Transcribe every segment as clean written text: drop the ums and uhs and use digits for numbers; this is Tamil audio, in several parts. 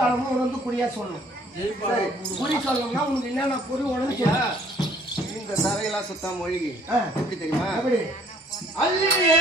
எக்காலமும் உணர்ந்து குறியா சொல்லணும். குறி சொல்லணும்னா உனக்கு என்னென்ன பொருள் உணர்ந்து சொல்லணும். இந்த தரையெல்லாம் சுத்தம் மொழிகி எப்படி தெரியுமா? எப்படி அல்லியே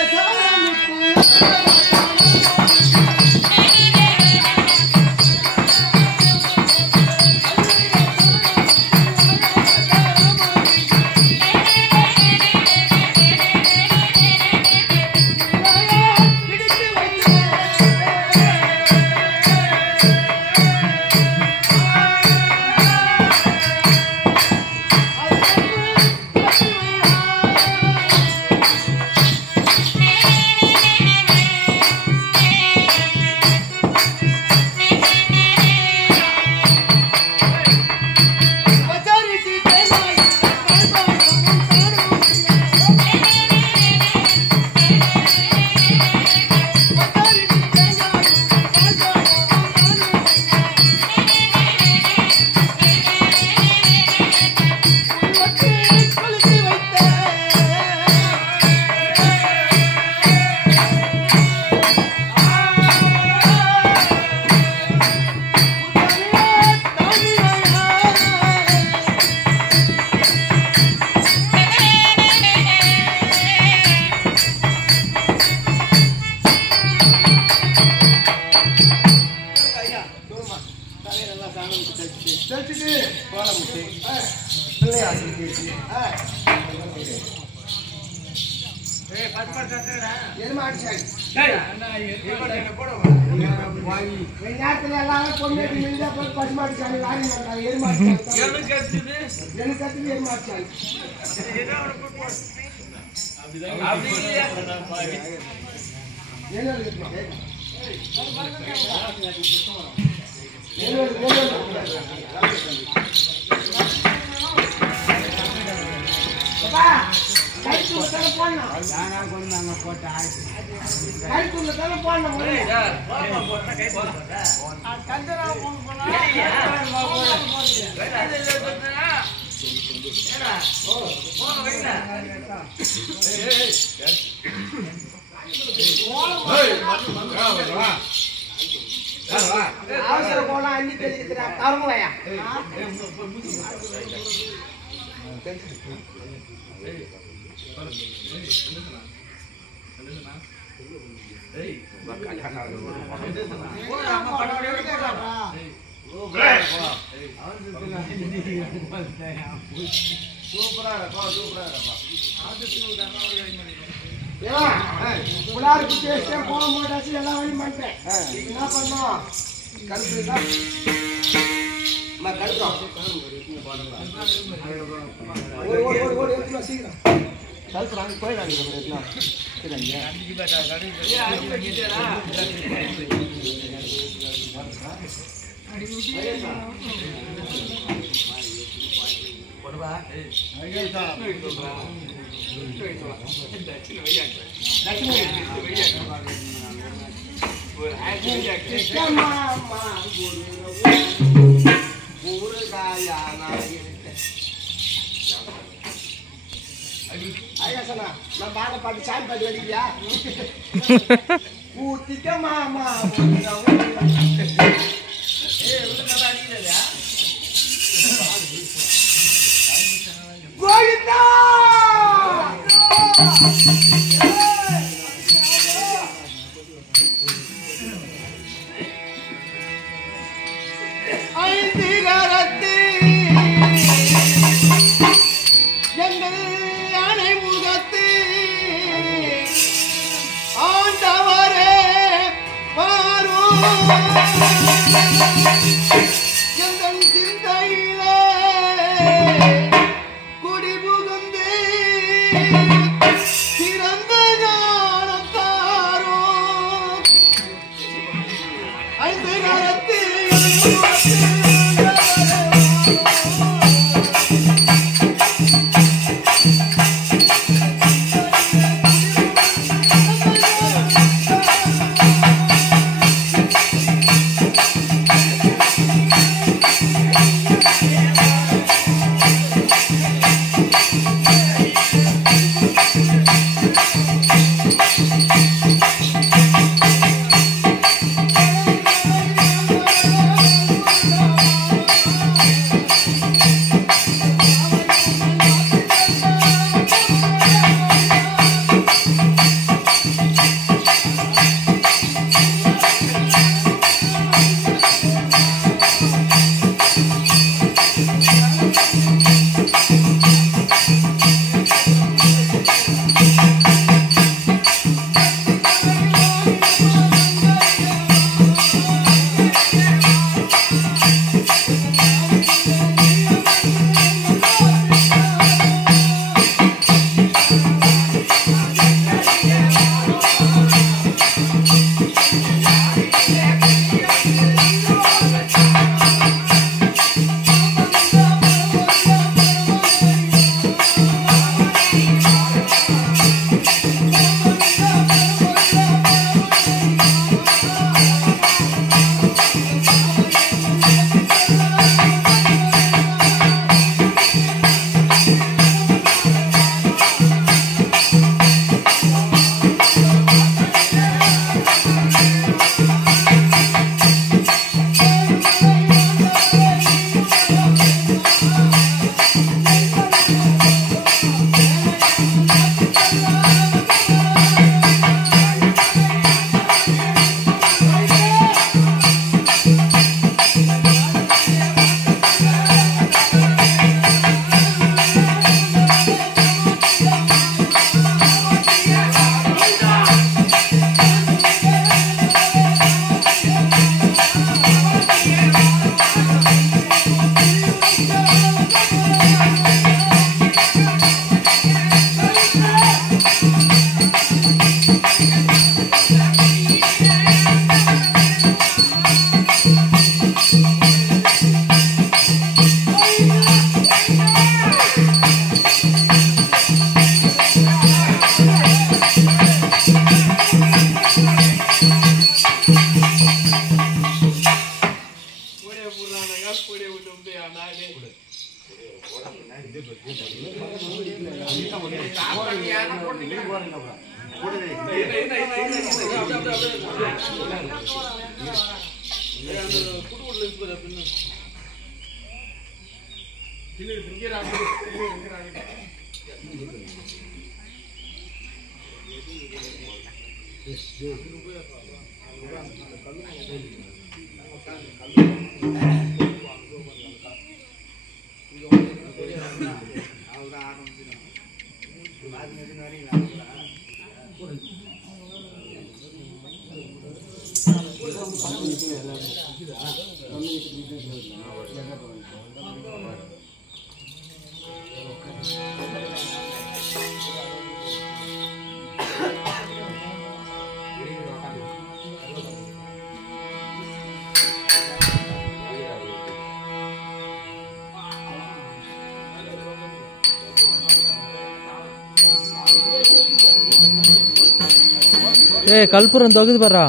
ஏய் கல்புரம் தொகுது பாரா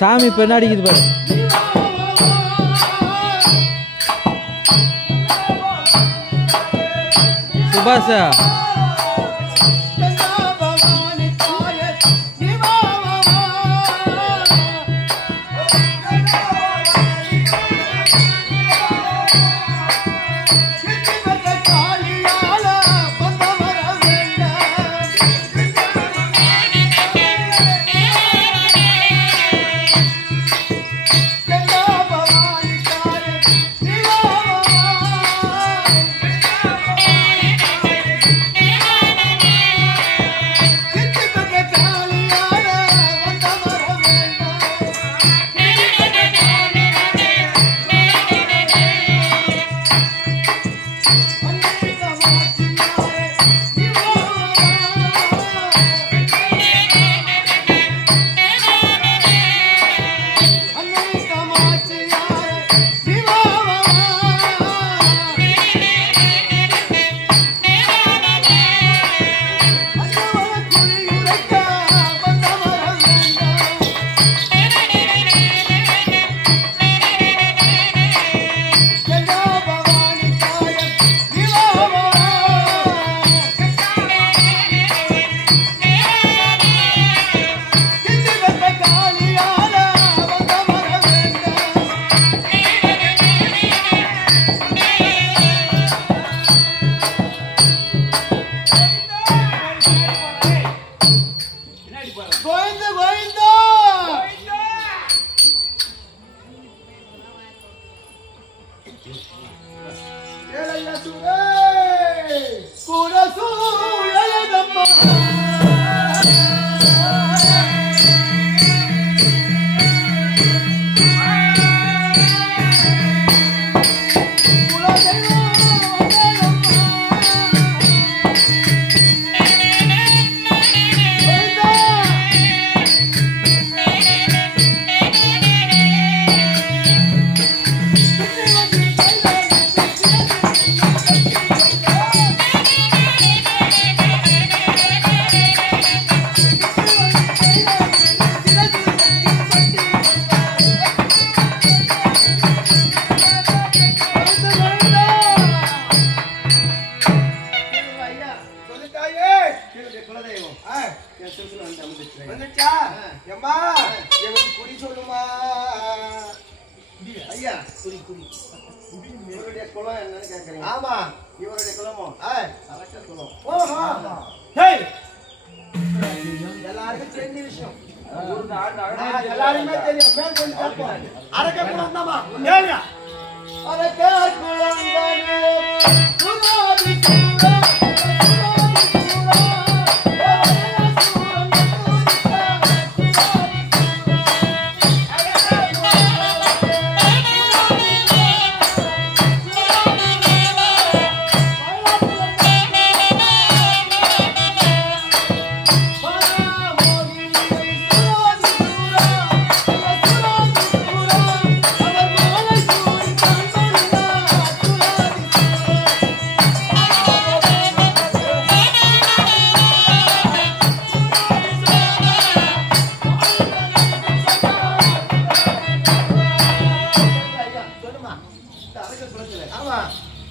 சாமி பின்னாடிக்குது பாரு சுபாஷா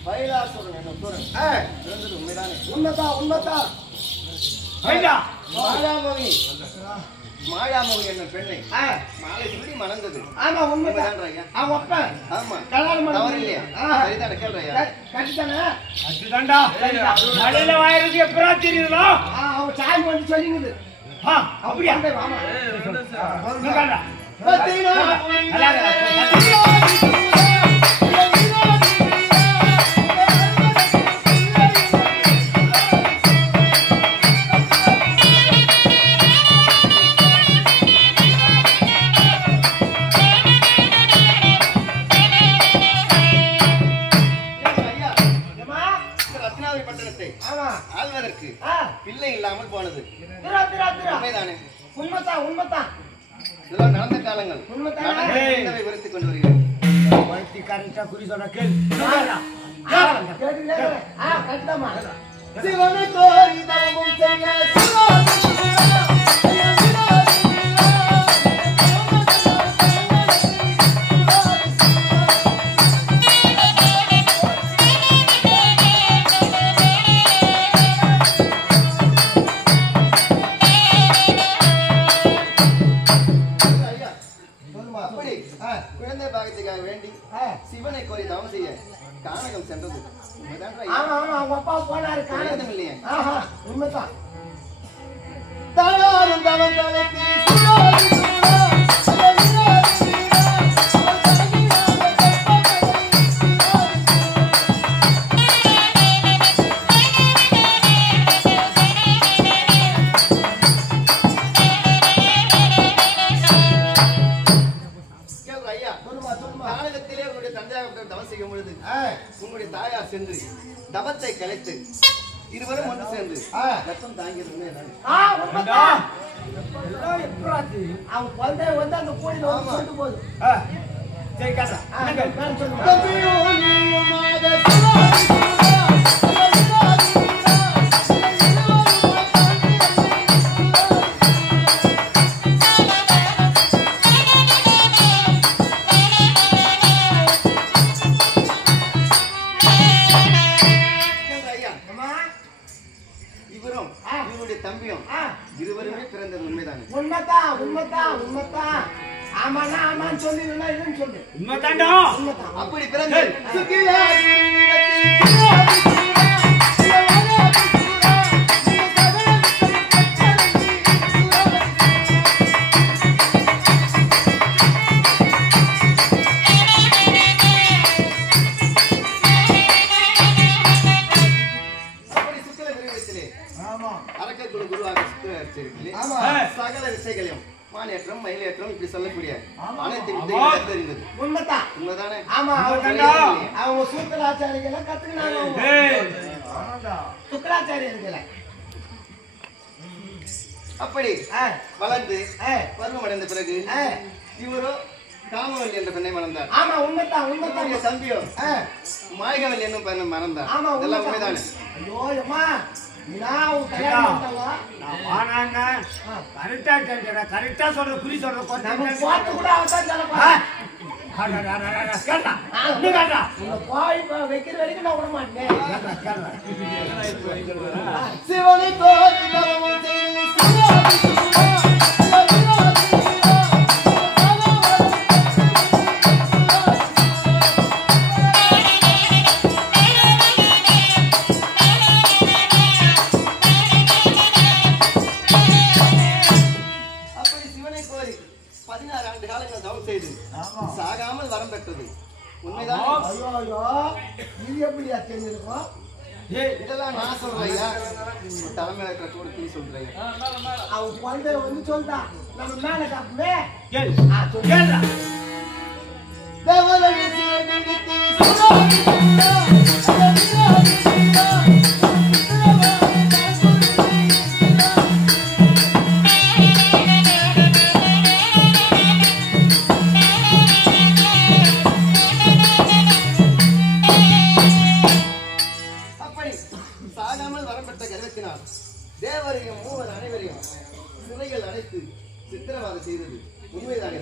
பைலாசுரன் என்ன சூரன் இருந்தது உண்மைதானே? உண்மைதான் மாயாமவி என்ன பெண்ணை மாலை சூடி மணந்தது. ஆமா உண்மைதான். ஐயா. அவன் அப்பன் ஆமா கல்யாணம் தவறு இல்லையா? சரிதானே கேள்றையா? கட்டித்தானே அதுதான்டா மலையில வாயிருக்கு எப்பரா தெரியுதா? அவன் சாமி வந்து சொல்லிங்குது. அப்படியா? ஆமா நீங்கடா பத்தினா ஆள்வதற்கு பிள்ளை இல்லாமல் போனது உண்மைதானே? உண்மைதான். இதெல்லாம் நடந்த காலங்கள் விவரித்துக் கொண்டு வருகிறேன். குறி சொன்ன கேள்வி சிவனை கோரி தவமும் செய்ய குழந்தை பாகத்துக்காக வேண்டி சிவனை கோரி தவம் செய்ய கானகம் சென்றது. அவங்க அப்பா போனாரு கானகம் இல்லையே? உண்மைதான். தயாரும் தவம் தலைத்தி உங்களுடைய தாயார் சென்று தவத்தை கலைத்து இருவரும் ஒன்று சேர்ந்து ரத்தம் தாங்கியது. அவன் குழந்தை வந்து அந்த கோயில சொல்லிட்டு போகுது. தம்பியும் இருவருமே பிறந்தது உண்மைதானே? உண்மைதான். ஆமாண்ணா ஆமான்னு சொல்லி இல்லைன்னு சொல்லு. உண்மைதான்டா. அப்படி பிறந்தது சகல விஷயங்களையும் மானேற்றம் மயிலேற்றம் இப்படி சொல்லக்கூடிய அனைத்து வித்தைகளும் தெரிந்தது. உண்மைதானே? ஆமா அவங்க சூத்திராச்சாரியெல்லாம் கத்துக்கினாங்க. சுக்கராச்சாரியர்களை அப்படி வளர்ந்து பருவமடைந்த பிறகு இவரோ காமவல்லி என்ற பெண்ணை மறந்தார். ஆமா உண்மைதான். தம்பியோ மாயகவல்லி என்னும் பெண்ணை மறந்தார். இதெல்லாம் உண்மைதானே? கரெக்டா சொல்ற குறி சொல்ற வைக்கிற வரைக்கும் நான் விட மாட்டேன். சிவனை சாகாமல் வரம் பெற்றது உண்மைதான். இது எப்படியா தெரிஞ்சிருக்கோம்? இதெல்லாம் நான் சொல்றேன். தலைமையில இருக்கிற கொடுத்து சொல்றேன். அவன் குழந்தை வந்து சொல்றான் நம்ம மேல காப்புமே தேவரையும் மூவர் அனைவரையும் சிறைகள் அடைத்து சித்திரவாதம் செய்தது உண்மைதானே?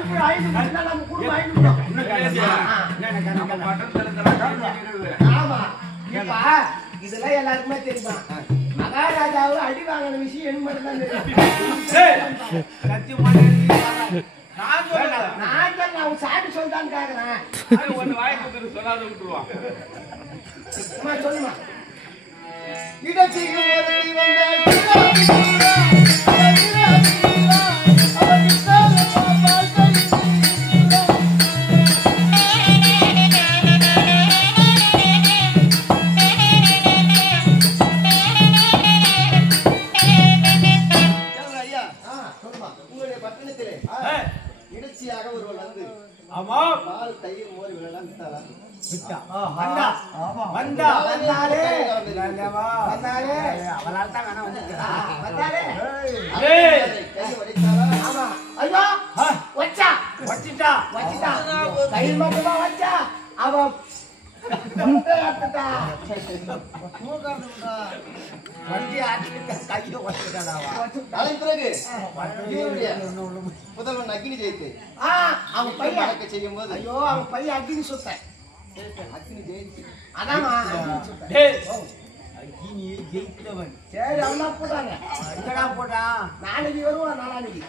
கல்பு ஆயிட்டு நம்ம குடும்பம் ஆயிட்டு இன்னும் கணக்கா? நம்ம பட்டணத்துல ஆமா இப்ப இதெல்லாம் எல்லாருக்குமே தெரியுமா மகாராஜாவு அடி வாங்கின விஷயம் என்ன மட்டும் தான் தெரியும் நான் சாமி சொல்லிட்டான்னு கேக்குறேன் ஒன்னு வாய்ப்பு சொல்லாத விட்டுருவான் சொல்லுமா இடத்தையும் ஒருத்தி வந்தாள் உங்களுடைய பட்டணத்திலே இடைச்சியாக ஒருவன் வந்து ஆமா பால் தயிர் மோர் விழலாம் வித்தாளா விட்டா வந்தா வந்தா வந்தாரே வந்தாரே அவளால் தான் வேணா வந்தாரே ஏய் கை உடைத்தாளா ஆமா ஐயோ வச்சா வச்சிட்டா வச்சிட்டா தயிர் மட்டுமா வச்சா அவ வண்டி ஆட்டிட்டு கையை வச்சிட்டாடாவா அதன் பிறகு இவருடைய முதல்வன் அக்னி ஜெயித்து அவன் பையன் நடக்க செய்யும் போது ஐயோ அவன் பையன் அக்னி சுத்தன் அக்னி ஜெயித்து அதாமா டேய் அக்னி ஜெயித்தவன் சரி அவனா போட்டாங்க எங்கடா போட்டான் நாளைக்கு வருவான் நாளானைக்கு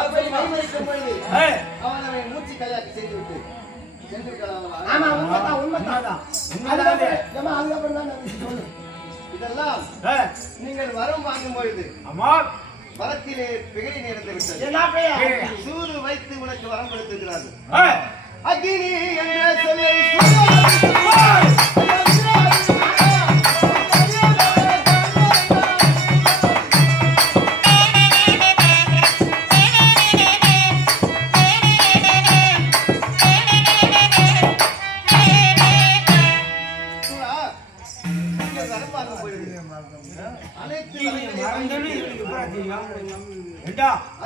அப்படி மைமறிக்கும் பொழுது ஏய் அவனை மூச்சு கையாக்கி செய்து விட்டு சென்று விடலாம். ஆமா உண்மைதான் அதுக்கப்புறம் தான் நான் சொல்லு இதெல்லாம் ஏய் நீங்கள் வரம் வாங்கும் பொழுது அம்மா வரத்திலே பிகழி நேர்ந்து விட்டது என்ன பையன் சூது வைத்து உனக்கு வரம் கொடுத்திருக்கிறார்கள் ஏய் அக்னி என்ற சொல்லை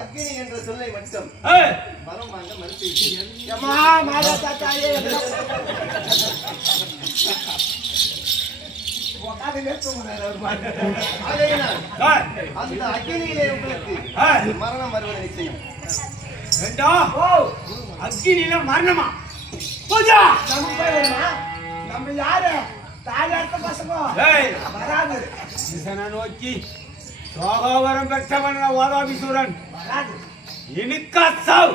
அக்னி என்ற சொல்லை மட்டும் வரம் வாங்க மறுத்து அம்மா மாதா தாத்தாயே உட்காந்து ஆகையினால் அந்த அக்னியிலே உங்களுக்கு மரணம் வருவது நிச்சயம். அக்னியில மரணமா பூஜா நம்ம போய் வருமா நம்ம யாரு தாயார்த்த பசங்க வராது திசனை நோக்கி சோகோவரம் பெற்றவன் வாதாபிசூரன் வராது இனிக்கா சாவ்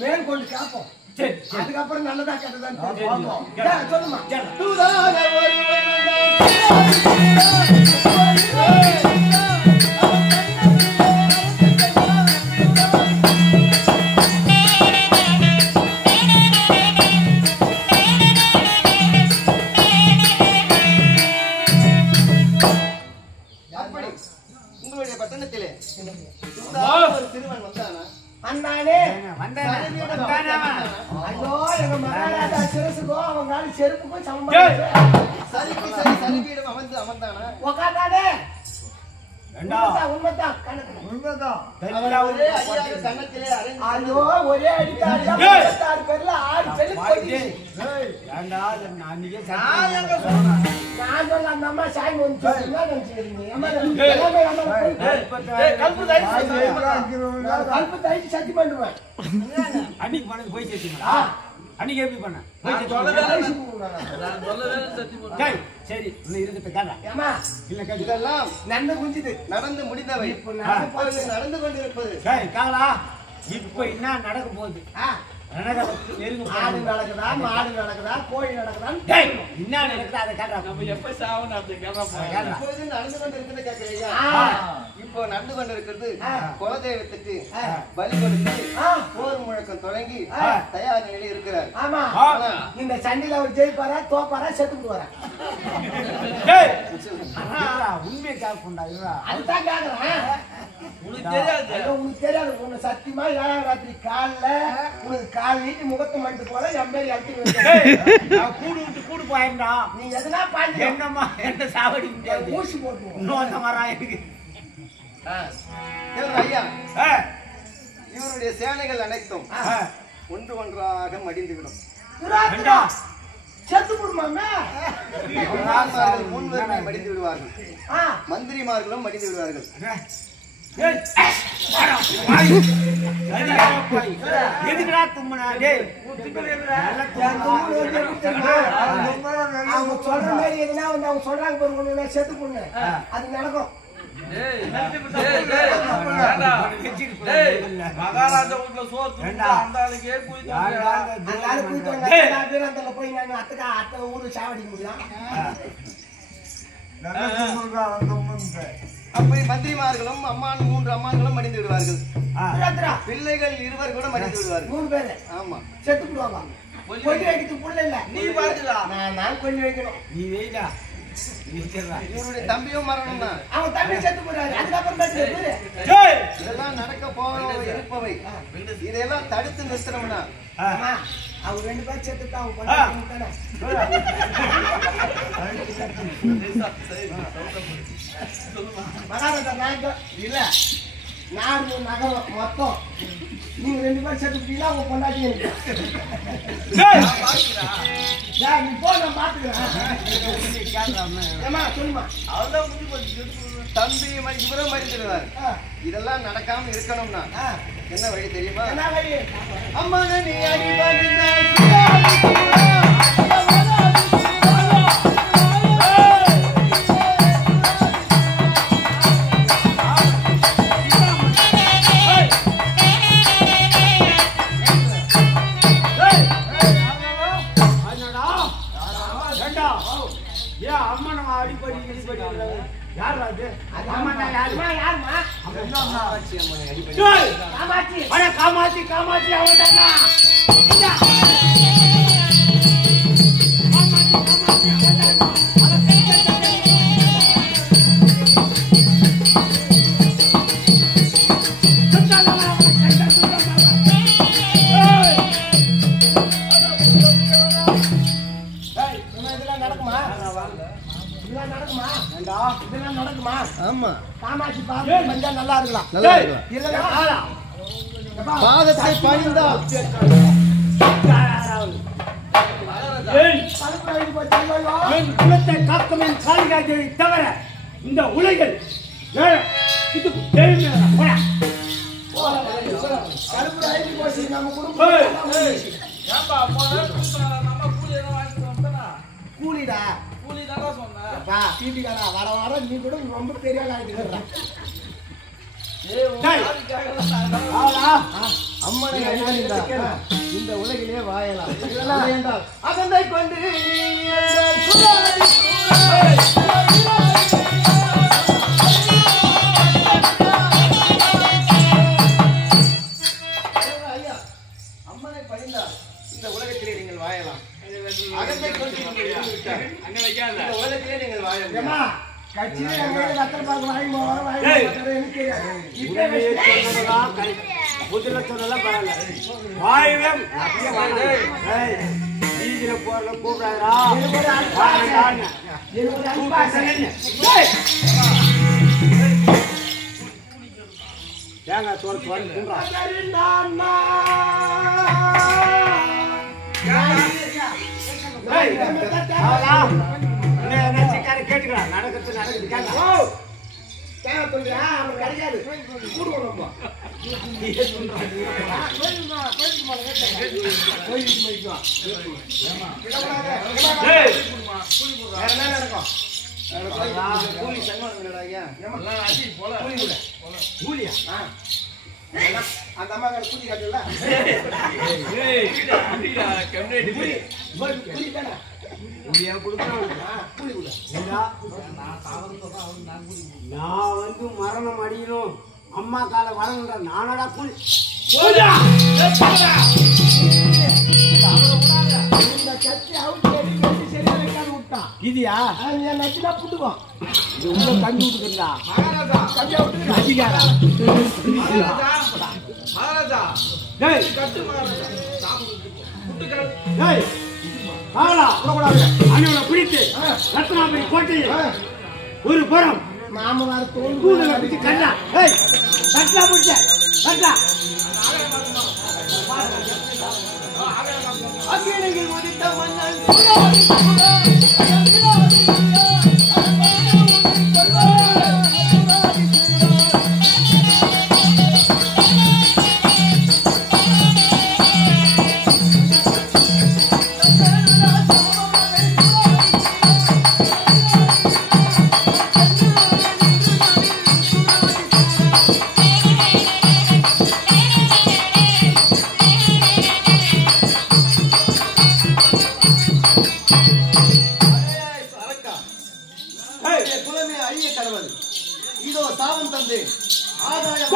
மேல் கொண்டு கேட்போம் அதுக்கப்புறம் நல்லதா கேட்டதான் சொல்லுமா தூதாக ஒருவன் அப்படி உங்களுடைய பட்டணத்திலே ஒரு சிறுவன் வந்தானா அண்ணானே ஐயோ எங்க மகாராஜா சிரசுக்கோ அவன் காலி செருப்புக்கும் சம்பந்தம் சரிக்கு சரி சரிபீடம் அமர்ந்தானா உக்காந்தானே உண்மைதான் ஒரே அடியாக கன்னத்திலே அரைந்து ஐயோ ஒரே அடிக்காரியா 36 பேர்ல 6 பேர்ல போயிடுச்சு நான் சொல்ல அந்த அம்மா சாய் வந்து என்ன நினைச்சுக்கிறீங்க கல்பு தைச்சு சத்தி பண்ணுவேன் அன்னைக்கு பண்ணது போய் சேர்த்தீங்களா அன்னைக்கு எப்படி பண்ண சரி இருந்து கேட்டா ஏமா இல்ல கேட்டு இதெல்லாம் நன்மை குஞ்சுது நடந்து முடிந்தவை இப்பொழுது நடந்து கொண்டிருப்பது காலா இப்ப என்ன நடக்க போகுது ஆடு நடக்குதா மாடு நடக்குதா கோழி நடக்குதா என்ன நடக்குது அதை கேட்டா எப்ப சாவணும் அப்படி கேட்கறேன் இப்பொழுது நடந்து கொண்டிருக்கிறது கேட்கிறீங்க இப்போ நடந்து கொண்டிருக்கிறது குலதெய்வத்துக்கு பலி கொடுத்து போர் முழக்கம் தொடங்கி தயார் நிலையில் இருக்கிறார். ஆமா இந்த சண்டையில அவர் ஜெயிப்பாரா தோப்பாரா செத்துக்குவாரா உண்மையை கேட்கண்டா அதுதான் கேக்குறேன். உனக்கு தெரியாது உன்னை சத்தியமா 7ஆம் ராத்திரி காலைல உனக்கு கால் நீட்டி முகத்து மண்டு போல என் பேர் கூடு விட்டு கூடு போயிருந்தா நீ எதுனா பாஞ்சு என்னம்மா என்ன சாவடி முடியாது ஊசி போட்டு இன்னும் அந்த மாதிரி இருக்கு ஐயா இவருடைய சேனைகள் அனைத்தும் ஒன்று ஒன்றாக மடிந்துவிடும். செத்து போடுமாமே. முன்வரிமை மடிந்து விடுவார்கள், மந்திரிமார்களும் மடிந்து விடுவார்கள். எதுக்குடா தும்முனா டேய்? அவங்க சொல்ற மாதிரி எதுனா வந்து அவங்க சொல்றாங்க பாருங்க, செத்து பொண்ணு அது நடக்கும். மகாராஜா வீட்டுல சோறு அந்த ஆளுக்கே போய் போய் நாங்க அத்தை ஊரு சாவடிக்க முடியும். அப்படி மந்திரிமார்களும் அம்மான் 3 அம்மான்களும் மடிந்து விடுவார்கள். பிள்ளைகள் 2 கூட மடிந்து விடுவார்கள். 3 பேரு ஆமா, செத்து விடுவாங்க. கொஞ்சம் வைக்கிறது புள்ள இல்ல, நீ பாத்துடா. நான் கொஞ்சம் வைக்கணும். நீ வெயிடா இவருடைய தம்பியும் மரணம் தான். அவன் தம்பி செத்து போறாரு. அதுக்கப்புறம் இதெல்லாம் நடக்க போறவை இருப்பவை. இதெல்லாம் தடுத்து நிறுத்தணும்னா அவங்க 2 பேரும் செத்துட்டான். மகாராஜா நாயகம் இல்ல, நாடு நகரம் மொத்தம் நீங்க 2 பேரும் செத்துட்டீங்களா? அவங்க பொண்டாட்டி இருக்கு. நீ போ, நான் பாத்துக்கிறேன். சொல்லுமா. தம்பி இவரும் மடிந்துடுவார். இதெல்லாம் நடக்காம இருக்கணும்னா என்ன வழி தெரியுமா? அம்மா நீ காமாட்சி காமாட்சி அவதானா நடக்குமா? ஆமா, காமாட்சி பாதத்தை பஞ்சா நல்லா இருக்கலாம். நல்லா இருக்கலாம். பாதத்தை பணிந்தால் என் குலத்தை காக்கும் என் காளிகாதேவி தவிர இந்த உலகில் கூலிடா வர வர நீ கூட ரொம்ப பெரிய ஆகிட்டு அம்மனை அடிபணிந்தால் இந்த உலகிலே வாயலாம். இதெல்லாம் வேண்டாம். அகந்தை கொண்டு அம்மனை பணிந்தால் இந்த உலகத்திலே நீங்கள் வாயலாம். அகந்தை கொண்டு இந்த உலகத்திலே நீங்கள் வாழலாம். கட்சியில ரத்தன பாக்கு வாங்கி கேட்டுக்கலாம் நடக்கிறது நடக்குது கிடைக்காது. கூலி சங்கடம் ஐயா. கூலியா அந்த அம்மா கூலி காட்டல நான் வந்து மரணம் அடிக்கணும் அம்மா கால வளர்ந்த நானடா கூலி இதியா நச்சுனா புட்டுவோம். இது உங்க கஞ்சி விட்டுக்கிறா அதிகாரா அண்ணனை பிடித்து ரத்னாபுரி கோட்டையில் ஒரு புறம் மாமனார் தோல் கண்ணா கட்டா பிடிச்ச கட்டா அகிலங்கள் உதித்த மன்னன் குலமே அழிய கடவுள் இதோ சாபம் தந்து ஆதாயம்